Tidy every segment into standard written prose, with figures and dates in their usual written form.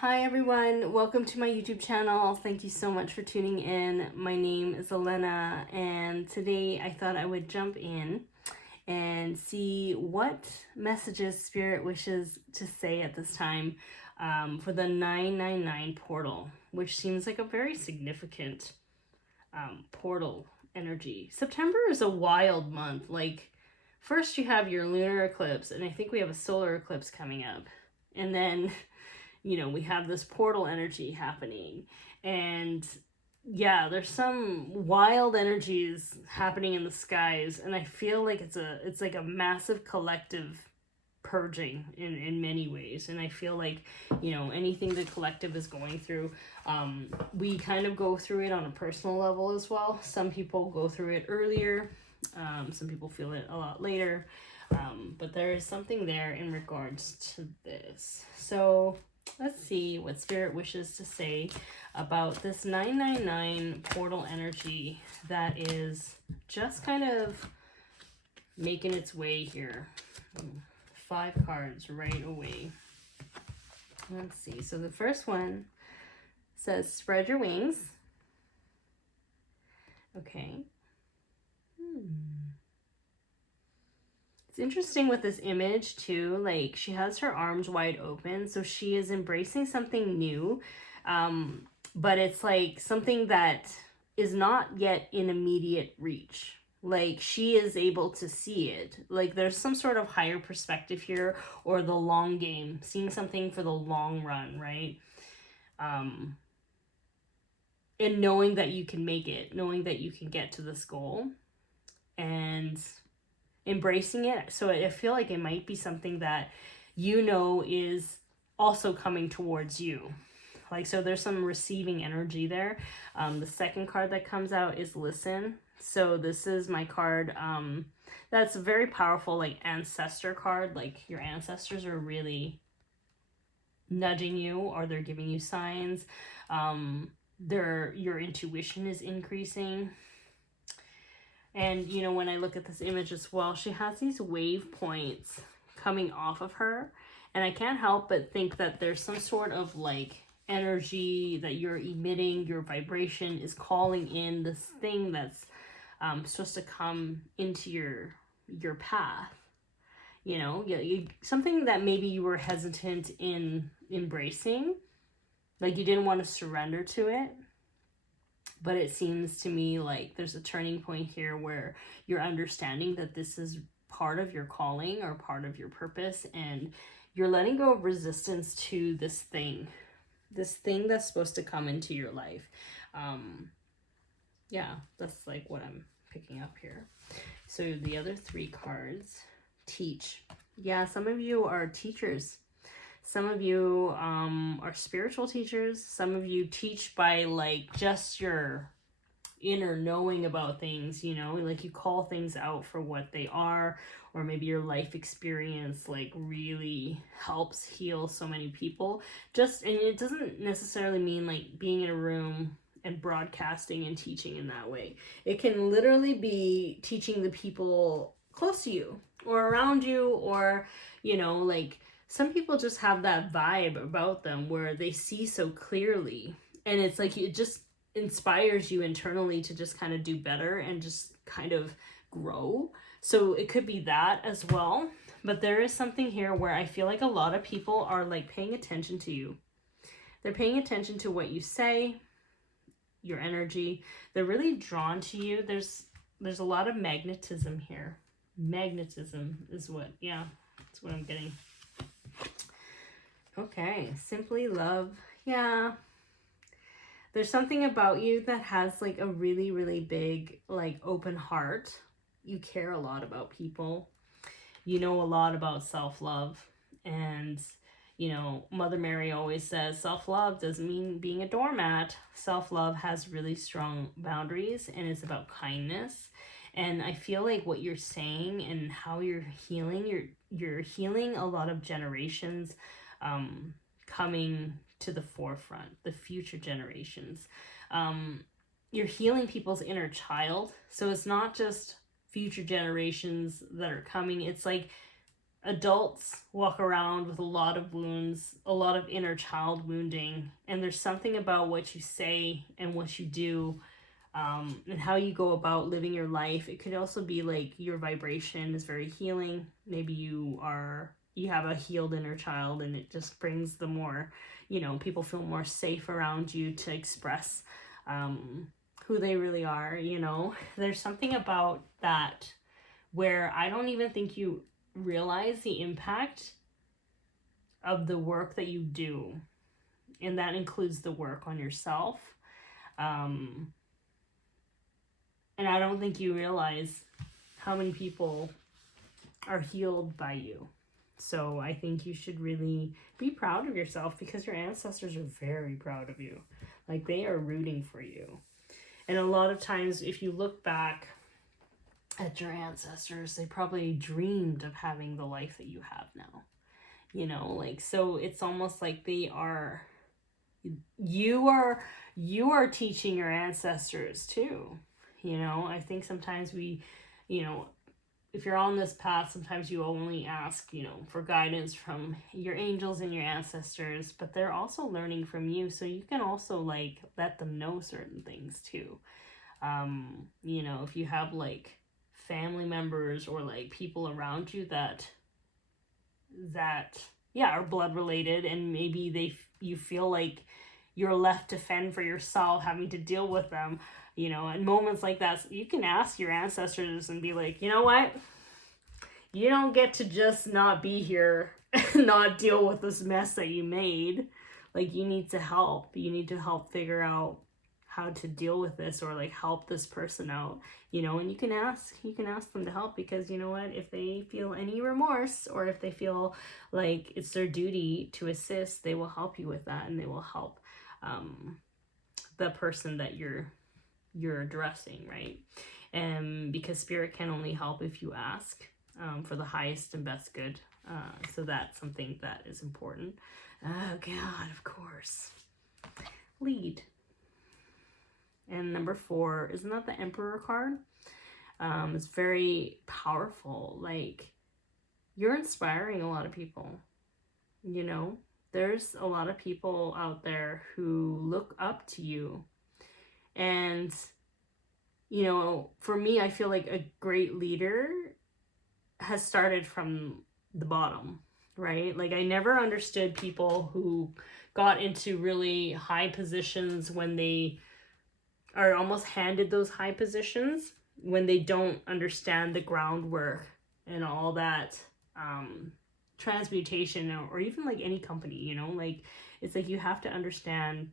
Hi everyone, welcome to my YouTube channel. Thank you so much for tuning in. My name is Ellena, and today I thought I would jump in and see what messages Spirit wishes to say at this time for the 999 portal, which seems like a very significant portal energy. September is a wild month. Like, first you have your lunar eclipse, and I think we have a solar eclipse coming up, and then we have this portal energy happening, and yeah, there's some wild energies happening in the skies, and I feel like it's like a massive collective purging in many ways. And I feel like, anything the collective is going through, we kind of go through it on a personal level as well. Some people go through it earlier, some people feel it a lot later, but there is something there in regards to this. So let's see what Spirit wishes to say about this 999 portal energy that is just kind of making its way here. 5 cards right away. Let's see. So the first one says, spread your wings. Okay. It's interesting with this image too, like she has her arms wide open, so she is embracing something new, but it's like something that is not yet in immediate reach. Like, she is able to see it. Like, there's some sort of higher perspective here, or the long game, seeing something for the long run, right? And knowing that you can make it, knowing that you can get to this goal, and embracing it. So I feel like it might be something that is also coming towards you. Like, so there's some receiving energy there. The second card that comes out is listen. So this is my card that's a very powerful, like, ancestor card. Like, your ancestors are really nudging you, or they're giving you signs. Your intuition is increasing. And, when I look at this image as well, she has these wave points coming off of her. And I can't help but think that there's some sort of, like, energy that you're emitting. Your vibration is calling in this thing that's supposed to come into your path. Something that maybe you were hesitant in embracing. Like, you didn't want to surrender to it. But it seems to me like there's a turning point here where you're understanding that this is part of your calling or part of your purpose, and you're letting go of resistance to this thing that's supposed to come into your life. Yeah, that's like what I'm picking up here. So the other 3 cards, teach. Yeah, some of you are teachers. Some of you are spiritual teachers. Some of you teach by, like, just your inner knowing about things, like you call things out for what they are, or maybe your life experience, like, really helps heal so many people. And it doesn't necessarily mean, like, being in a room and broadcasting and teaching in that way. It can literally be teaching the people close to you or around you, or, like, some people just have that vibe about them where they see so clearly, and it's like it just inspires you internally to just kind of do better and just kind of grow. So it could be that as well. But there is something here where I feel like a lot of people are, like, paying attention to you. They're paying attention to what you say, your energy. They're really drawn to you. There's a lot of magnetism here. Magnetism is that's what I'm getting. Okay, simply love. Yeah. There's something about you that has, like, a really, really big, like, open heart. You care a lot about people. You know a lot about self-love. And, Mother Mary always says self-love doesn't mean being a doormat. Self-love has really strong boundaries, and it's about kindness. And I feel like what you're saying and how you're healing, you're healing a lot of generations coming to the forefront, the future generations. You're healing people's inner child. So it's not just future generations that are coming. It's like adults walk around with a lot of wounds, a lot of inner child wounding, and there's something about what you say and what you do, and how you go about living your life. It could also be like your vibration is very healing. Maybe you have a healed inner child, and it just brings the more, people feel more safe around you to express who they really are. There's something about that where I don't even think you realize the impact of the work that you do, and that includes the work on yourself. And I don't think you realize how many people are healed by you. So I think you should really be proud of yourself, because your ancestors are very proud of you. Like, they are rooting for you. And a lot of times, if you look back at your ancestors, they probably dreamed of having the life that you have now. So it's almost like you are teaching your ancestors too. I think sometimes we, if you're on this path, sometimes you only ask, for guidance from your angels and your ancestors, but they're also learning from you. So you can also let them know certain things too. If you have family members or people around you that are blood related, and maybe you feel like you're left to fend for yourself, having to deal with them, in moments like that, you can ask your ancestors and be like, you know what? You don't get to just not be here and not deal with this mess that you made. You need to help. You need to help figure out how to deal with this, or help this person out, and you can ask them to help, because if they feel any remorse, or if they feel like it's their duty to assist, they will help you with that, and they will help the person that you're addressing, right? And because spirit can only help if you ask for the highest and best good. So that's something that is important. Oh God, of course. Lead. And number 4, isn't that the Emperor card? It's very powerful. You're inspiring a lot of people. There's a lot of people out there who look up to you. And, for me, I feel like a great leader has started from the bottom, right? I never understood people who got into really high positions when they are almost handed those high positions, when they don't understand the groundwork and all that transmutation, or even any company, it's you have to understand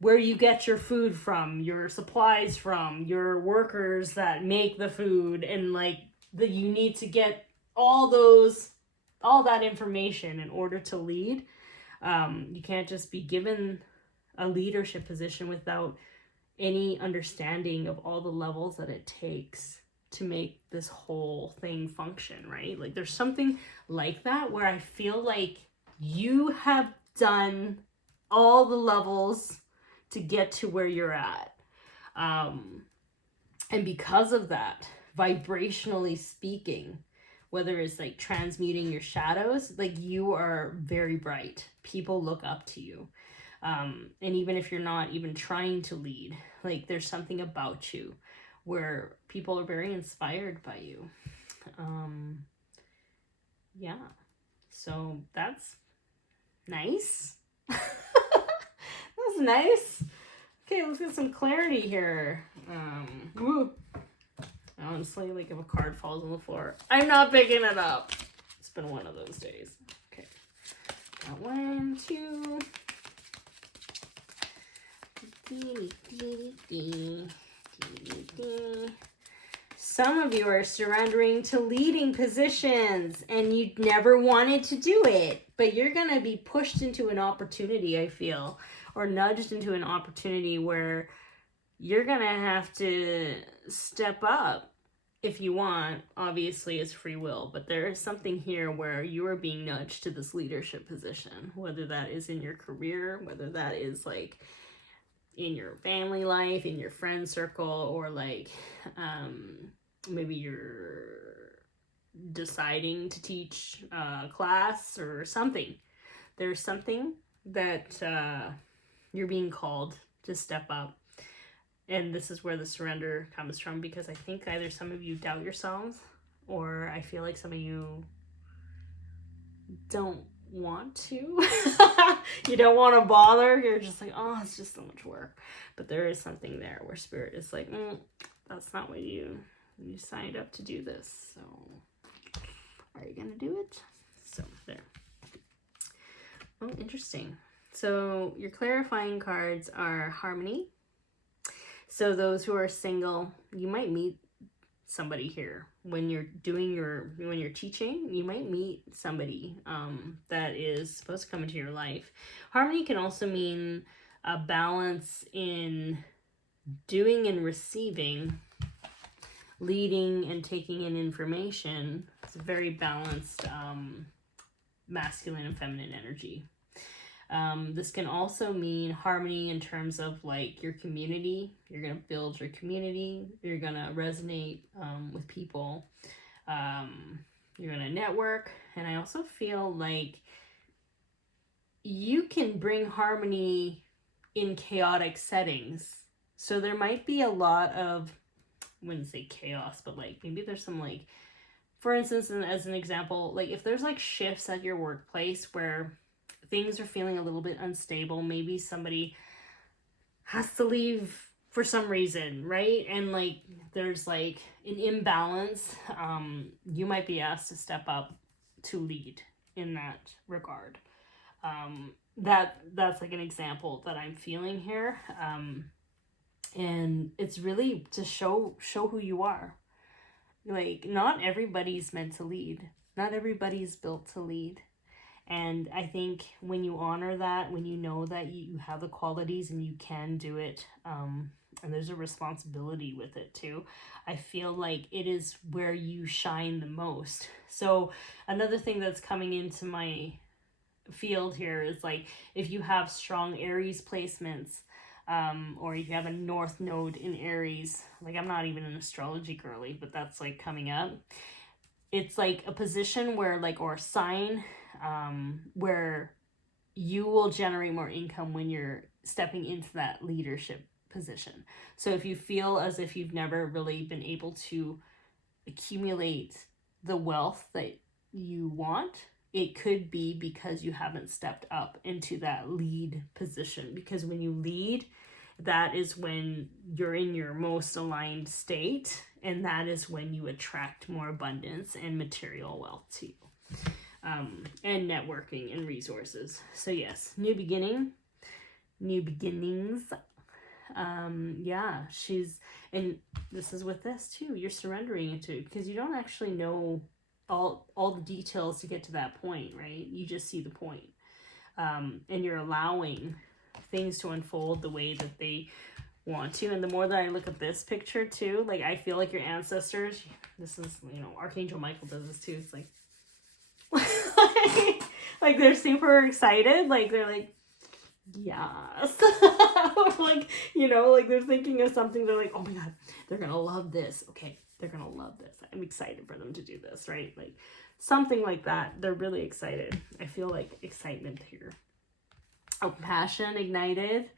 where you get your food from, your supplies from, your workers that make the food, and that you need to get all that information in order to lead. You can't just be given a leadership position without any understanding of all the levels that it takes to make this whole thing function, right? There's something like that where I feel like you have done all the levels to get to where you're at. And because of that, vibrationally speaking, whether it's transmuting your shadows, you are very bright. People look up to you. And even if you're not even trying to lead, there's something about you where people are very inspired by you. Yeah. So that's nice. That's nice. Okay, let's get some clarity here. Honestly, if a card falls on the floor, I'm not picking it up. It's been one of those days. Okay. Got 1, 2. Some of you are surrendering to leading positions, and you never wanted to do it, but you're going to be pushed into an opportunity, I feel, or nudged into an opportunity where you're going to have to step up if you want. Obviously, it's free will, but there is something here where you are being nudged to this leadership position, whether that is in your career, whether that is in your family life, in your friend circle, or maybe you're deciding to teach a class or something. There's something that you're being called to step up. And this is where the surrender comes from, because I think either some of you doubt yourselves, or I feel like some of you don't want to. You don't want to bother. You're just like, oh, it's just so much work. But there is something there where Spirit is like, that's not what you signed up to do this. So are you going to do it? So there. Oh, interesting. So your clarifying cards are harmony. So those who are single, you might meet somebody here when you're teaching. You might meet somebody that is supposed to come into your life. Harmony can also mean a balance in doing and receiving, leading and taking in information. It's a very balanced masculine and feminine energy. This can also mean harmony in terms of like your community. You're going to build your community. You're going to resonate with people. You're going to network. And I also feel like you can bring harmony in chaotic settings. So there might be a lot of, I wouldn't say chaos, but like maybe there's some like, for instance, as an example, like if there's like shifts at your workplace where things are feeling a little bit unstable. Maybe somebody has to leave for some reason, right? And like there's like an imbalance. You might be asked to step up to lead in that regard. That's like an example that I'm feeling here. And it's really to show who you are. Like not everybody's meant to lead. Not everybody's built to lead. And I think when you honor that, when you know that you have the qualities and you can do it, and there's a responsibility with it too, I feel like it is where you shine the most. So another thing that's coming into my field here is like if you have strong Aries placements, or if you have a North Node in Aries, like I'm not even an astrology girly, but that's like coming up. It's like a position where like, or a sign, where you will generate more income when you're stepping into that leadership position. So if you feel as if you've never really been able to accumulate the wealth that you want, it could be because you haven't stepped up into that lead position. Because when you lead, that is when you're in your most aligned state, and that is when you attract more abundance and material wealth to you. And networking and resources. So yes, new beginnings. Yeah, and this is with this too. You're surrendering into it because you don't actually know all the details to get to that point, right? You just see the point. And you're allowing things to unfold the way that they want to. And the more that I look at this picture too, like I feel like your ancestors, this is, Archangel Michael does this too. It's like, like they're super excited. Like they're like, yes. Like, like they're thinking of something. They're like, oh my God, they're going to love this. Okay. They're going to love this. I'm excited for them to do this, right? Like something like that. They're really excited. I feel like excitement here. Oh, passion ignited.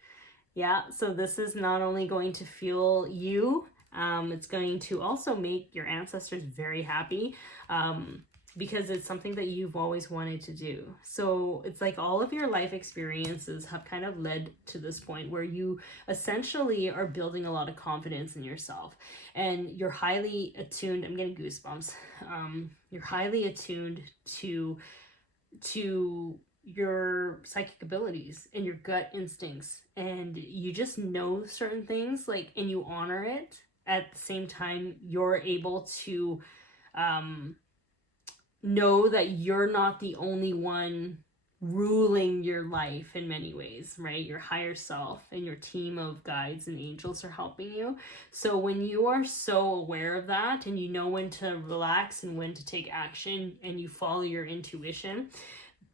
Yeah. So this is not only going to fuel you, it's going to also make your ancestors very happy. Because it's something that you've always wanted to do. So it's like all of your life experiences have kind of led to this point where you essentially are building a lot of confidence in yourself. And you're highly attuned, I'm getting goosebumps. You're highly attuned to your psychic abilities and your gut instincts. And you just know certain things, like, and you honor it. At the same time, you're able to, know that you're not the only one ruling your life in many ways, right? Your higher self and your team of guides and angels are helping you. So when you are so aware of that and you know when to relax and when to take action and you follow your intuition,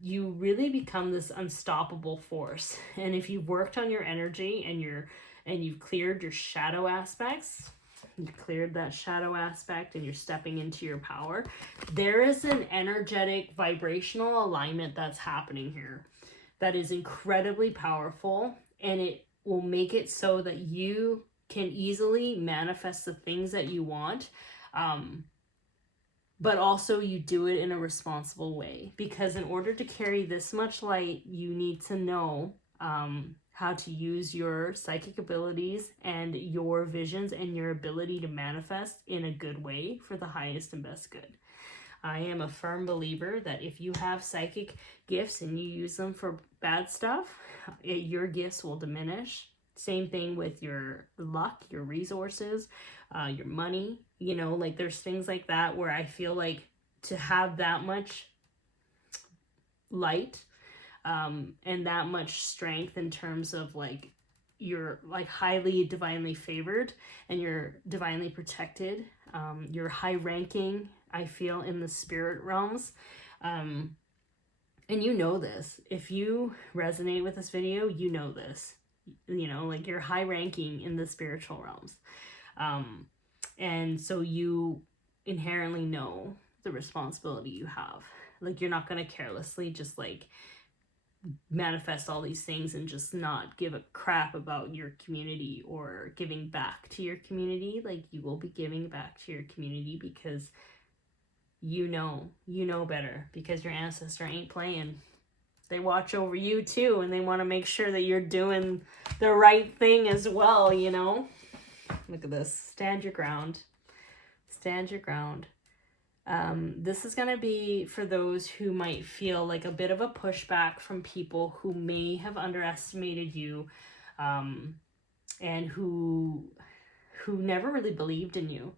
you really become this unstoppable force. And if you've worked on your energy and you've cleared your shadow aspects, You cleared that shadow aspect and you're stepping into your power. There is an energetic vibrational alignment that's happening here that is incredibly powerful, and it will make it so that you can easily manifest the things that you want, but also you do it in a responsible way, because in order to carry this much light, you need to know how to use your psychic abilities and your visions and your ability to manifest in a good way for the highest and best good. I am a firm believer that if you have psychic gifts and you use them for bad stuff, your gifts will diminish. Same thing with your luck, your resources, your money. You know, like there's things like that where I feel like to have that much light and that much strength in terms of like you're like highly divinely favored and you're divinely protected, you're high ranking, I feel, in the spirit realms, and you know this. If you resonate with this video, you know this, you know, like you're high ranking in the spiritual realms, and so you inherently know the responsibility you have. Like you're not going to carelessly just like manifest all these things and just not give a crap about your community or giving back to your community. Like you will be giving back to your community because you know better, because your ancestor ain't playing. They watch over you too, and they want to make sure that you're doing the right thing as well, you know? Look at this. Stand your ground. Stand your ground. This is going to be for those who might feel like a bit of a pushback from people who may have underestimated you, and who never really believed in you,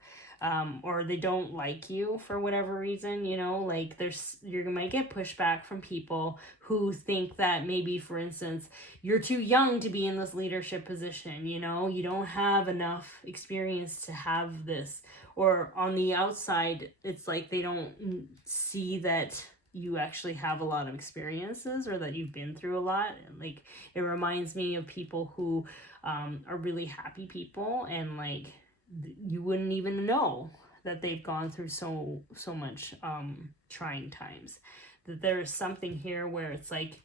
or they don't like you for whatever reason, you know, like you might get pushback from people who think that maybe, for instance, you're too young to be in this leadership position, you know, you don't have enough experience to have this. Or on the outside, it's like they don't see that you actually have a lot of experiences or that you've been through a lot. Like it reminds me of people who are really happy people, and like you wouldn't even know that they've gone through so much trying times. That there is something here where it's like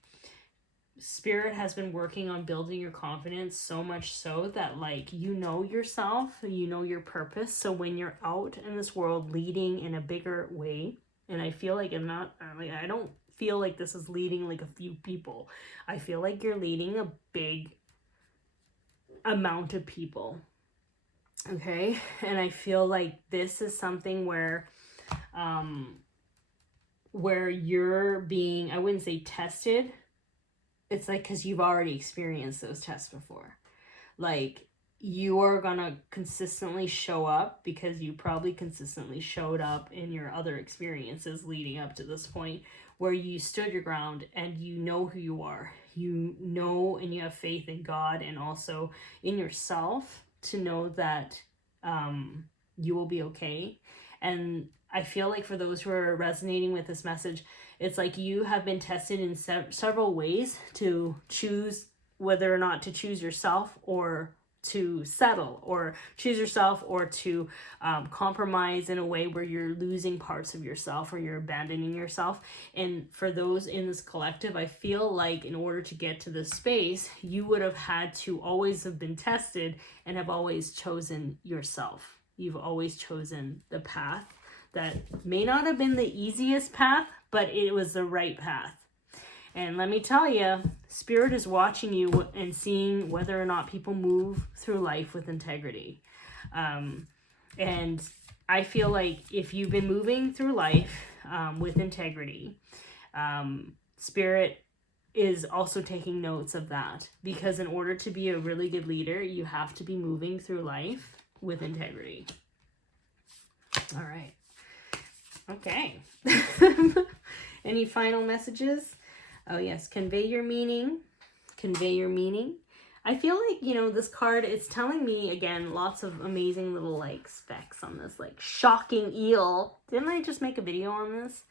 Spirit has been working on building your confidence so much so that like you know yourself, you know your purpose. So when you're out in this world leading in a bigger way, and I feel like I don't feel like this is leading like a few people. I feel like you're leading a big amount of people. Okay? And I feel like this is something where you're being, I wouldn't say tested. It's like, because you've already experienced those tests before. Like, you are gonna consistently show up because you probably consistently showed up in your other experiences leading up to this point where you stood your ground and you know who you are. You know, and you have faith in God and also in yourself to know that you will be okay. And I feel like for those who are resonating with this message, it's like you have been tested in several ways to choose whether or not to choose yourself or to settle, or choose yourself or to compromise in a way where you're losing parts of yourself or you're abandoning yourself. And for those in this collective, I feel like in order to get to this space, you would have had to always have been tested and have always chosen yourself. You've always chosen the path that may not have been the easiest path, but it was the right path. And let me tell you, Spirit is watching you and seeing whether or not people move through life with integrity. And I feel like if you've been moving through life with integrity, Spirit is also taking notes of that. Because in order to be a really good leader, you have to be moving through life with integrity. All right. Okay. Any final messages? Oh yes, convey your meaning. Convey your meaning. I feel like, you know, this card, it's telling me, again, lots of amazing little, like, specs on this, like, shocking eel. Didn't I just make a video on this?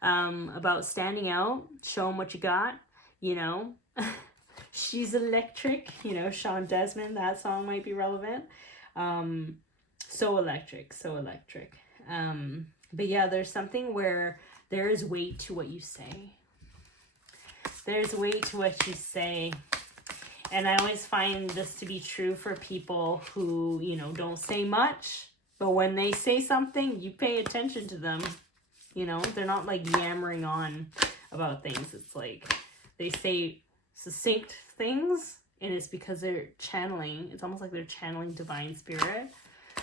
About standing out, show them what you got, you know. She's electric, you know, Sean Desmond, that song might be relevant. So electric, so electric. But yeah, there's something where there is weight to what you say. There's weight to what you say. And I always find this to be true for people who, you know, don't say much, but when they say something, you pay attention to them. You know, they're not like yammering on about things. It's like they say succinct things, and it's because they're channeling. It's almost like they're channeling divine spirit.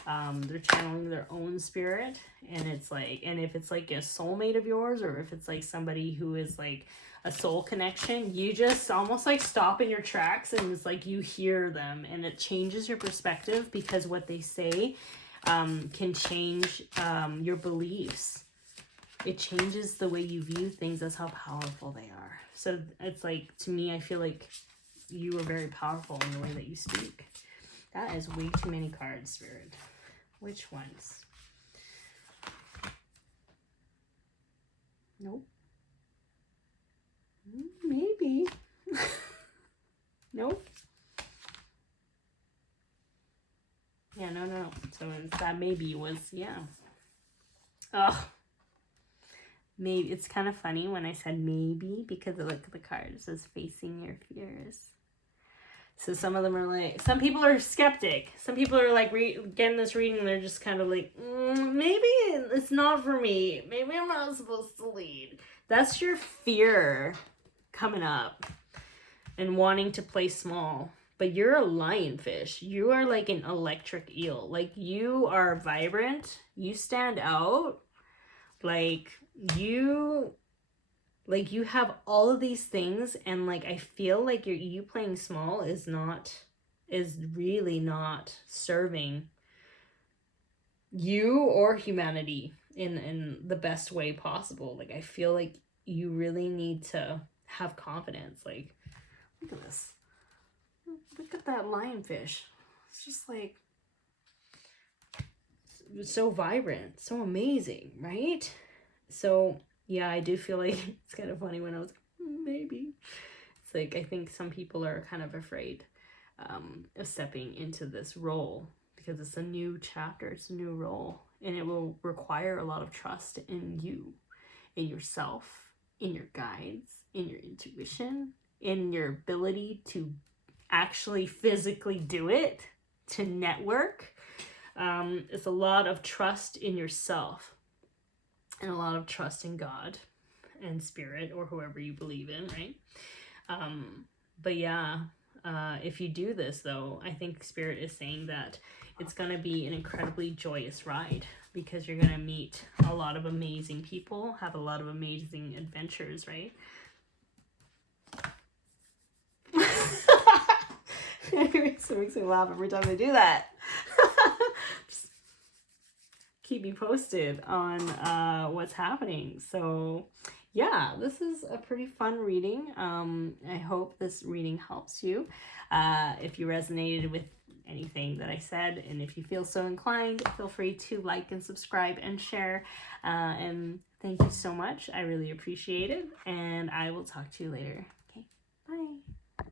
They're channeling their own spirit, and it's like, and if it's like a soulmate of yours, or if it's like somebody who is like a soul connection, you just almost like stop in your tracks, and it's like you hear them, and it changes your perspective, because what they say can change your beliefs. It changes the way you view things. That's how powerful they are. So it's like, to me, I feel like you are very powerful in the way that you speak. That is way too many cards, Spirit. Which ones? Nope. Maybe. Nope. Yeah, no. So that maybe was, yeah. Ugh. Maybe. It's kind of funny when I said maybe, because look at the card. It says facing your fears. So some of them are like, some people are skeptic. Some people are like getting this reading and they're just kind of like, maybe it's not for me. Maybe I'm not supposed to lead. That's your fear coming up and wanting to play small. But you're a lionfish. You are like an electric eel. Like, you are vibrant. You stand out. Like you have all of these things, and like I feel like you playing small is really not serving you or humanity in the best way possible. Like, I feel like you really need to have confidence. Like, look at this. Look at that lionfish. It's just like so vibrant, so amazing, right? So yeah, I do feel like it's kind of funny when I was maybe. It's like, I think some people are kind of afraid of stepping into this role, because it's a new chapter, it's a new role, and it will require a lot of trust in you, in yourself, in your guides, in your intuition, in your ability to actually physically do it, to network. It's a lot of trust in yourself, and a lot of trust in God and spirit, or whoever you believe in, right? But yeah, if you do this though, I think spirit is saying that it's going to be an incredibly joyous ride, because you're going to meet a lot of amazing people, have a lot of amazing adventures, right? It makes me laugh every time I do that. Just keep me posted on what's happening. So yeah, this is a pretty fun reading. I hope this reading helps you. If you resonated with anything that I said, and if you feel so inclined, feel free to like and subscribe and share. And thank you so much. I really appreciate it, and I will talk to you later.